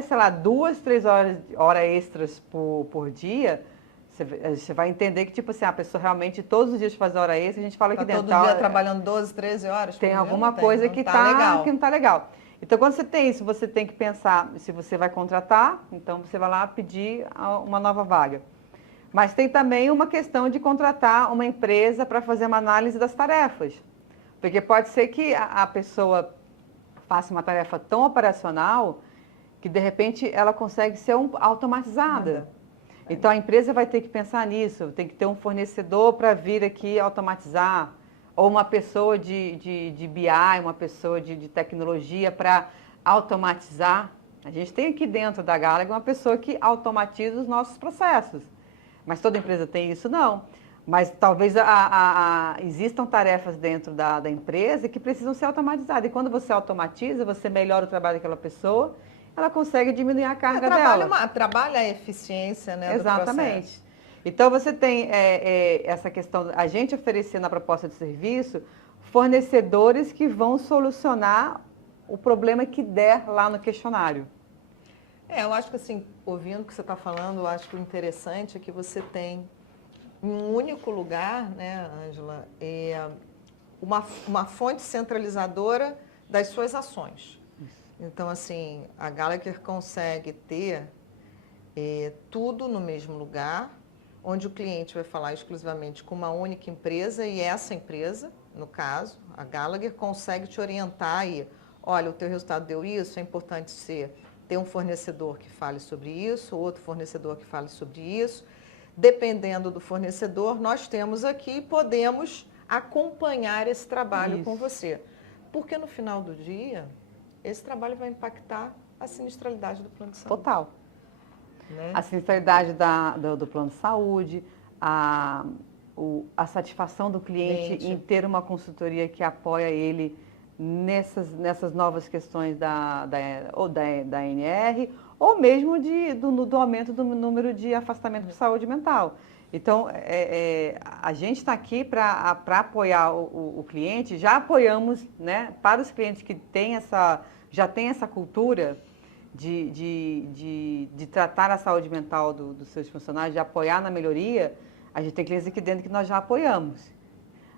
sei lá, 2, 3 horas extras por dia. Você vai entender que, tipo assim, a pessoa realmente todos os dias faz hora extra, a gente fala aqui dentro. Todo dia trabalhando 12, 13 horas por tem dia, alguma coisa que não está legal. Então, quando você tem isso, você tem que pensar se você vai contratar, então você vai lá pedir uma nova vaga. Mas tem também uma questão de contratar uma empresa para fazer uma análise das tarefas. Porque pode ser que a pessoa faça uma tarefa tão operacional que, de repente, ela consegue ser automatizada. Então, a empresa vai ter que pensar nisso, tem que ter um fornecedor para vir aqui automatizar, ou uma pessoa de BI, uma pessoa de tecnologia para automatizar. A gente tem aqui dentro da Gallagher uma pessoa que automatiza os nossos processos. Mas toda empresa tem isso? Não. Mas talvez existam tarefas dentro da empresa que precisam ser automatizadas. E quando você automatiza, você melhora o trabalho daquela pessoa, ela consegue diminuir a carga dela. Trabalha a eficiência, né, exatamente. Do processo. Então, você tem essa questão, a gente oferecer na proposta de serviço fornecedores que vão solucionar o problema que der lá no questionário. Eu acho que assim, ouvindo o que você está falando, eu acho que o interessante é que você tem em um único lugar, né, Ângela, uma fonte centralizadora das suas ações. Então, assim, a Gallagher consegue ter tudo no mesmo lugar, onde o cliente vai falar exclusivamente com uma única empresa e essa empresa, no caso, a Gallagher, consegue te orientar e, olha, o teu resultado deu isso, é importante ter um fornecedor que fale sobre isso, outro fornecedor que fale sobre isso. Dependendo do fornecedor, nós temos aqui e podemos acompanhar esse trabalho com você. Porque no final do dia, esse trabalho vai impactar a sinistralidade do plano de saúde. Total. Né? A sinistralidade do plano de saúde, a satisfação do cliente em ter uma consultoria que apoia ele nessas novas questões da ANR, ou mesmo do aumento do número de afastamento de saúde mental. Então, a gente está aqui para apoiar o cliente, já apoiamos, né, para os clientes que já têm essa cultura de tratar a saúde mental dos seus funcionários, de apoiar na melhoria. A gente tem clientes aqui dentro que nós já apoiamos.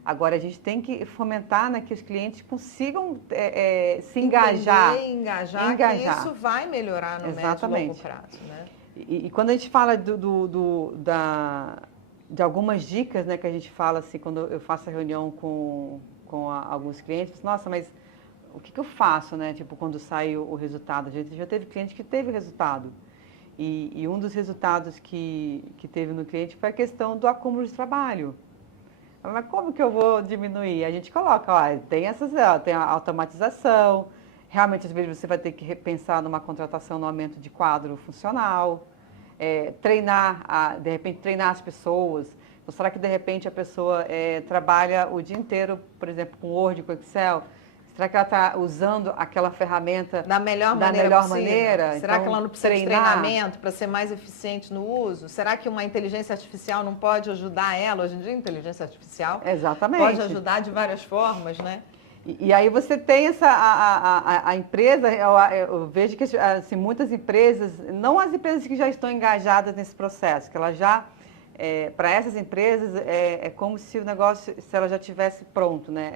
Agora, a gente tem que fomentar, né, que os clientes consigam se engajar. Engajar, que isso vai melhorar no médio e longo prazo. Né? E quando a gente fala de algumas dicas, né, que a gente fala assim, quando eu faço a reunião com alguns clientes, nossa, mas o que eu faço, né, tipo, quando sai o resultado? A gente já teve cliente que teve resultado. E um dos resultados que teve no cliente foi a questão do acúmulo de trabalho. Mas como que eu vou diminuir? A gente coloca, tem a automatização, realmente às vezes você vai ter que repensar numa contratação, no aumento de quadro funcional, de repente treinar as pessoas. Então, será que de repente a pessoa trabalha o dia inteiro, por exemplo, com Word, com Excel? Será que ela está usando aquela ferramenta da melhor maneira? Será então, que ela não precisa de treinamento para ser mais eficiente no uso? Será que uma inteligência artificial não pode ajudar ela? Hoje em dia, a inteligência artificial pode ajudar de várias formas, né? E aí você tem a empresa, eu vejo que assim, muitas empresas, não as empresas que já estão engajadas nesse processo, que ela já... para essas empresas é como se o negócio, se ela já tivesse pronto, né?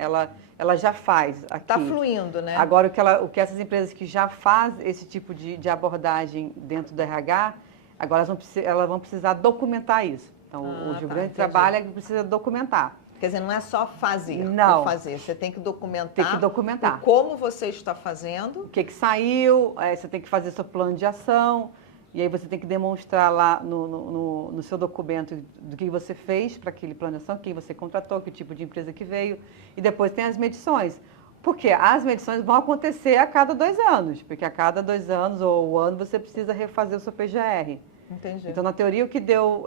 Ela já faz aqui. Está fluindo, né? Agora, o que essas empresas que já fazem esse tipo de abordagem dentro do RH, agora elas vão precisar documentar isso. Então, hoje o grande trabalho é que precisa documentar. Quer dizer, não é só fazer Não. por fazer, você tem que documentar, Tem que documentar. como você está fazendo. O que saiu, você tem que fazer seu plano de ação, e aí você tem que demonstrar lá no seu documento do que você fez para aquele plano de ação, quem você contratou, que tipo de empresa que veio, e depois tem as medições. Porque as medições vão acontecer a cada 2 anos, porque a cada 2 anos ou 1 ano você precisa refazer o seu PGR. Entendi. Então, na teoria, o que deu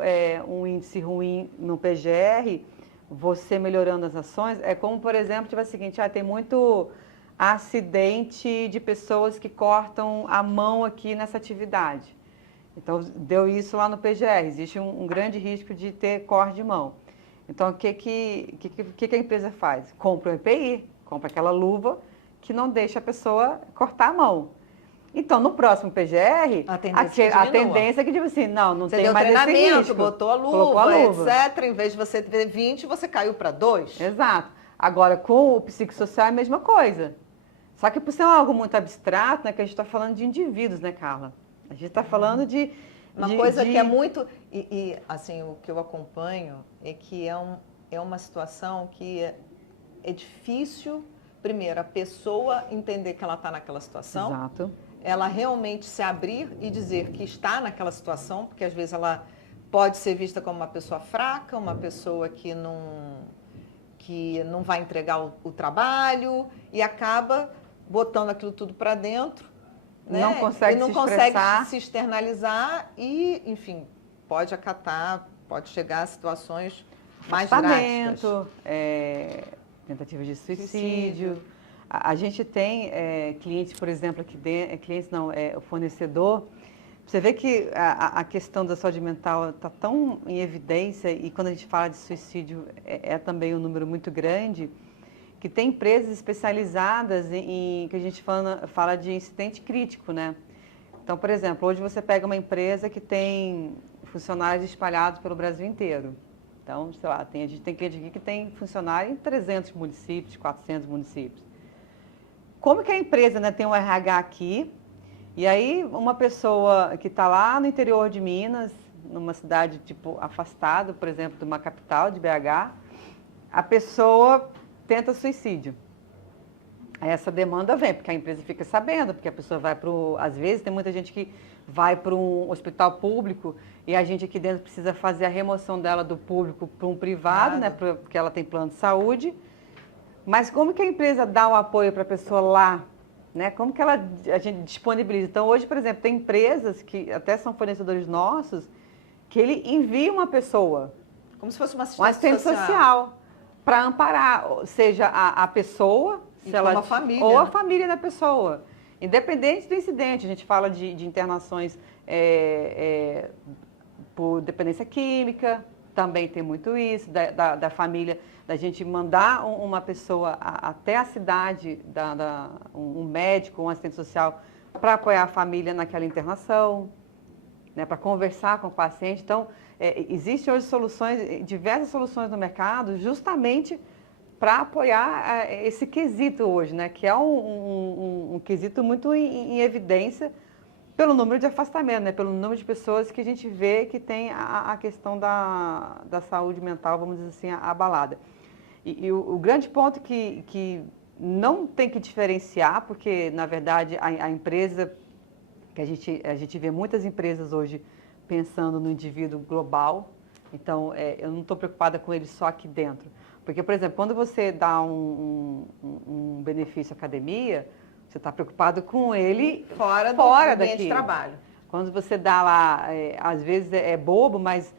um índice ruim no PGR, você melhorando as ações, é como, por exemplo, tipo o seguinte, tem muito acidente de pessoas que cortam a mão aqui nessa atividade. Então, deu isso lá no PGR, existe um grande risco de ter corte de mão. Então, o que a empresa faz? Compra um EPI, compra aquela luva que não deixa a pessoa cortar a mão. Então, no próximo PGR, a tendência é que, tipo assim, não você tem mais esse risco. Você deu treinamento, botou a luva, etc. Em vez de você ter 20, você caiu para 2. Exato. Agora, com o psicossocial é a mesma coisa. Só que por ser algo muito abstrato, né, que a gente está falando de indivíduos, né, Carla? A gente está falando de... Uma coisa que é muito... E, assim, o que eu acompanho é que é uma situação que é difícil, primeiro, a pessoa entender que ela está naquela situação. Exato. Ela realmente se abrir e dizer que está naquela situação, porque às vezes ela pode ser vista como uma pessoa fraca, uma pessoa que não vai entregar o trabalho e acaba botando aquilo tudo para dentro, né? Não consegue e não se consegue expressar. se externalizar e, enfim, pode acatar, pode chegar a situações mais drásticas. Tentativa de suicídio. A gente tem clientes, por exemplo, aqui dentro, o fornecedor. Você vê que a questão da saúde mental está tão em evidência e quando a gente fala de suicídio é também um número muito grande, que tem empresas especializadas que a gente fala de incidente crítico, né? Então, por exemplo, hoje você pega uma empresa que tem funcionários espalhados pelo Brasil inteiro. Então, sei lá, a gente tem cliente aqui que tem funcionário em 300 municípios, 400 municípios. Como que a empresa, né, tem um RH aqui, e aí uma pessoa que está lá no interior de Minas, numa cidade tipo afastada, por exemplo, de uma capital, de BH, a pessoa tenta suicídio. Aí essa demanda vem, porque a empresa fica sabendo, porque a pessoa vai às vezes tem muita gente que vai para um hospital público e a gente aqui dentro precisa fazer a remoção dela do público para um privado, né, porque ela tem plano de saúde. Mas como que a empresa dá o apoio para a pessoa lá? Né? Como que a gente disponibiliza? Então, hoje, por exemplo, tem empresas que até são fornecedores nossos, que ele envia uma pessoa. Como se fosse uma assistente social para amparar, seja a pessoa, a família, ou a família da pessoa. Independente do incidente, a gente fala de internações por dependência química, também tem muito isso, da família, da gente mandar uma pessoa até a cidade, um médico, um assistente social, para apoiar a família naquela internação, né, para conversar com o paciente. Então, existem hoje diversas soluções no mercado, justamente para apoiar esse quesito hoje, né, que é um quesito muito em evidência pelo número de afastamento, né, pelo número de pessoas que a gente vê que tem a questão da saúde mental, vamos dizer assim, abalada. E o grande ponto que não tem que diferenciar, porque, na verdade, a empresa, que a gente vê muitas empresas hoje pensando no indivíduo global, então eu não estou preocupada com ele só aqui dentro. Porque, por exemplo, quando você dá um benefício à academia, você está preocupado com ele fora do ambiente de trabalho. Quando você dá lá, às vezes é bobo, mas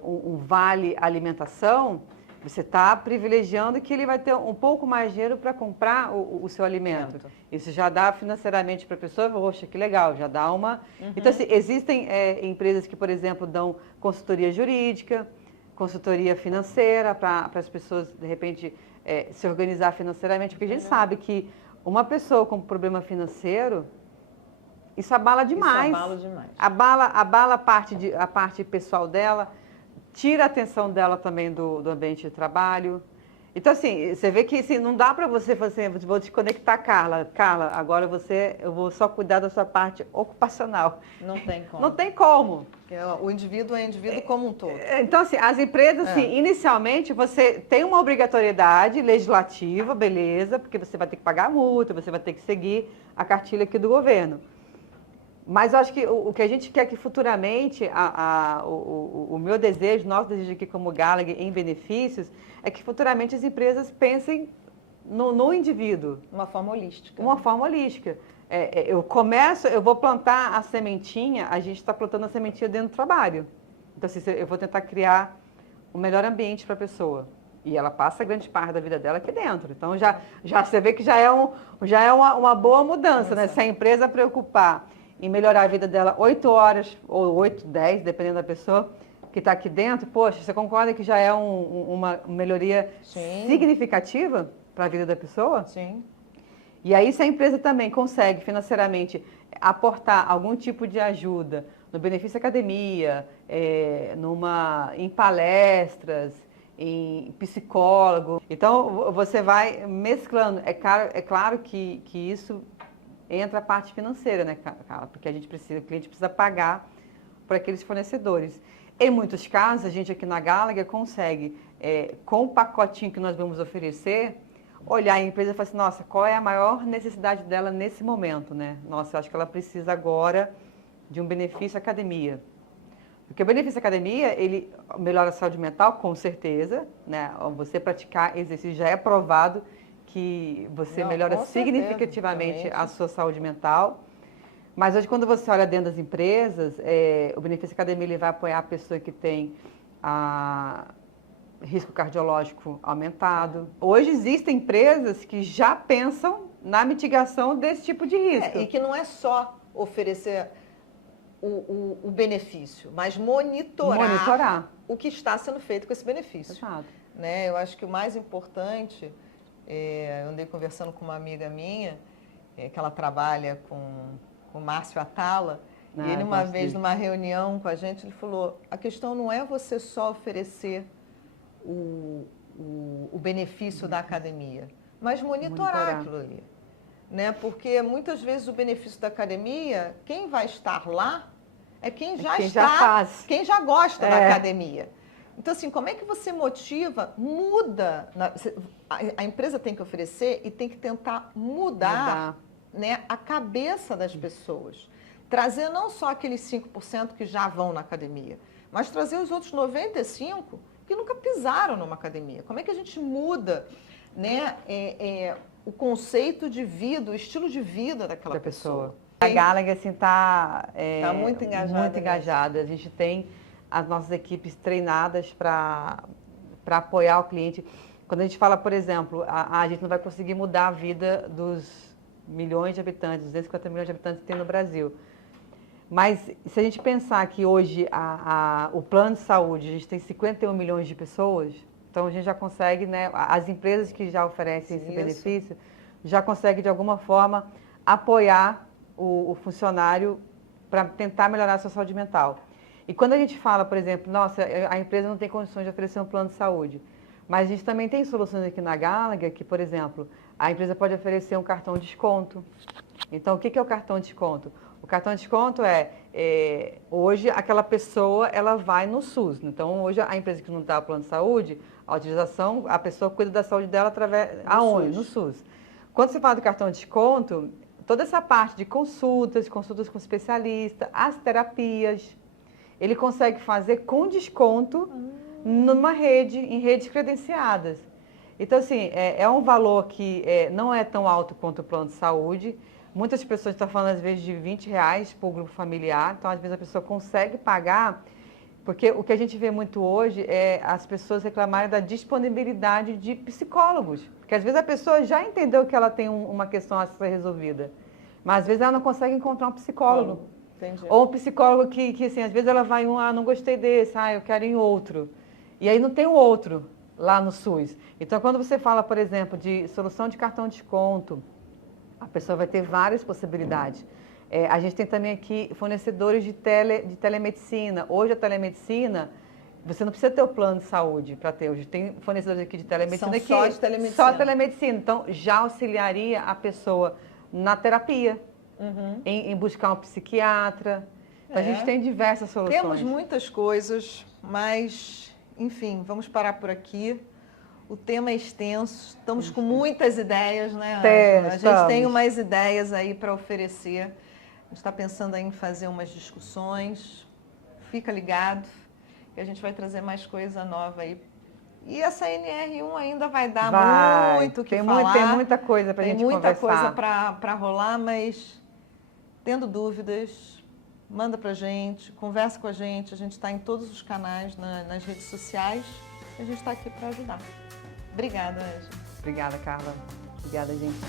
um vale alimentação, você está privilegiando que ele vai ter um pouco mais de dinheiro para comprar o seu alimento. Isso já dá financeiramente para a pessoa, poxa, que legal, já dá uma... Uhum. Então, assim, existem empresas que, por exemplo, dão consultoria jurídica, consultoria financeira para as pessoas, de repente, se organizar financeiramente, porque a gente sabe que uma pessoa com problema financeiro, isso abala demais. Isso abala demais. Abala a parte pessoal dela, tira a atenção dela também do ambiente de trabalho. Então, assim, você vê que assim, não dá para você fazer, assim, vou desconectar, Carla. Carla, agora eu vou só cuidar da sua parte ocupacional. Não tem como. Não tem como. Porque o indivíduo é indivíduo como um todo. Então, assim, as empresas, assim, inicialmente, você tem uma obrigatoriedade legislativa, beleza, porque você vai ter que pagar a multa, você vai ter que seguir a cartilha aqui do governo. Mas eu acho que o que a gente quer que futuramente, o meu desejo, nosso desejo aqui como Gallagher em benefícios, é que futuramente as empresas pensem no indivíduo. Uma forma holística. Uma forma holística. Eu vou plantar a sementinha, a gente está plantando a sementinha dentro do trabalho. Então, assim, eu vou tentar criar o melhor ambiente para a pessoa. E ela passa grande parte da vida dela aqui dentro. Então, já você vê que já é uma boa mudança, né? Se a empresa preocupar em melhorar a vida dela 8 horas, ou 8, 10, dependendo da pessoa que está aqui dentro, poxa, você concorda que já é uma melhoria significativa para a vida da pessoa? Sim. E aí, se a empresa também consegue financeiramente aportar algum tipo de ajuda no benefício academia, em palestras, em psicólogo, então você vai mesclando. É claro que isso entra a parte financeira, né, Carla? Porque o cliente precisa pagar por aqueles fornecedores. Em muitos casos, a gente aqui na Gallagher consegue, com o pacotinho que nós vamos oferecer, olhar a empresa e falar assim, nossa, qual é a maior necessidade dela nesse momento, né? Nossa, eu acho que ela precisa agora de um benefício academia. Porque o benefício academia, ele melhora a saúde mental, com certeza, né? Você praticar exercício já é provado que você melhora significativamente a sua saúde mental. Mas hoje, quando você olha dentro das empresas, o benefício academia ele vai apoiar a pessoa que tem risco cardiológico aumentado. Hoje existem empresas que já pensam na mitigação desse tipo de risco. E que não é só oferecer o benefício, mas monitorar o que está sendo feito com esse benefício. Exato. Né? Eu acho que o mais importante, eu andei conversando com uma amiga minha, que ela trabalha com o Márcio Atala, e ele uma vez numa reunião com a gente, ele falou, a questão não é você só oferecer o benefício da academia, mas monitorar aquilo ali. Né? Porque muitas vezes o benefício da academia, quem vai estar lá é quem já gosta da academia. Então, assim, como é que você motiva, muda, a empresa tem que oferecer e tem que tentar mudar. Né, a cabeça das pessoas. Trazer não só aqueles 5% que já vão na academia, mas trazer os outros 95% que nunca pisaram numa academia. Como é que a gente muda, né, o conceito de vida, o estilo de vida daquela pessoa? A Gallagher assim, tá muito engajada. Muito engajada. A gente tem as nossas equipes treinadas para apoiar o cliente. Quando a gente fala, por exemplo, a gente não vai conseguir mudar a vida dos milhões de habitantes, 250 milhões de habitantes que tem no Brasil. Mas se a gente pensar que hoje o plano de saúde, a gente tem 51 milhões de pessoas, então a gente já consegue, né, as empresas que já oferecem esse benefício, já conseguem de alguma forma apoiar o funcionário para tentar melhorar a sua saúde mental. E quando a gente fala, por exemplo, nossa, a empresa não tem condições de oferecer um plano de saúde, mas a gente também tem soluções aqui na Gallagher que, por exemplo, a empresa pode oferecer um cartão de desconto. Então, o que é o cartão de desconto? O cartão de desconto hoje aquela pessoa ela vai no SUS. Então, hoje a empresa que não dá o plano de saúde, a pessoa cuida da saúde dela aonde? No SUS. Quando você fala do cartão de desconto, toda essa parte de consultas com especialista, as terapias, ele consegue fazer com desconto em redes credenciadas. Então, assim, é um valor que não é tão alto quanto o plano de saúde. Muitas pessoas estão falando, às vezes, de R$20 por grupo familiar. Então, às vezes, a pessoa consegue pagar, porque o que a gente vê muito hoje é as pessoas reclamarem da disponibilidade de psicólogos. Porque, às vezes, a pessoa já entendeu que ela tem uma questão a ser resolvida, mas, às vezes, ela não consegue encontrar um psicólogo. Entendi. Ou um psicólogo que, assim, às vezes, ela vai em não gostei desse, eu quero em outro. E aí não tem o outro lá no SUS. Então, quando você fala, por exemplo, de solução de cartão de desconto, a pessoa vai ter várias possibilidades. A gente tem também aqui fornecedores de telemedicina. Hoje a telemedicina, Você não precisa ter o plano de saúde para ter. Hoje tem fornecedores aqui de telemedicina São só de telemedicina. Só telemedicina. Então, já auxiliaria a pessoa na terapia, em buscar um psiquiatra. Então, a gente tem diversas soluções. Temos muitas coisas, mas, enfim, vamos parar por aqui. O tema é extenso, estamos com muitas ideias, né, Ângela? A gente tem umas ideias aí para oferecer. A gente está pensando aí em fazer umas discussões. Fica ligado, que a gente vai trazer mais coisa nova aí. E essa NR1 ainda vai dar muito o que falar. Tem muita coisa para a gente conversar. Tem muita coisa para rolar, mas tendo dúvidas, manda para a gente, conversa com a gente está em todos os canais, nas redes sociais, a gente está aqui para ajudar. Obrigada, Ângela. Obrigada, Carla. Obrigada, gente.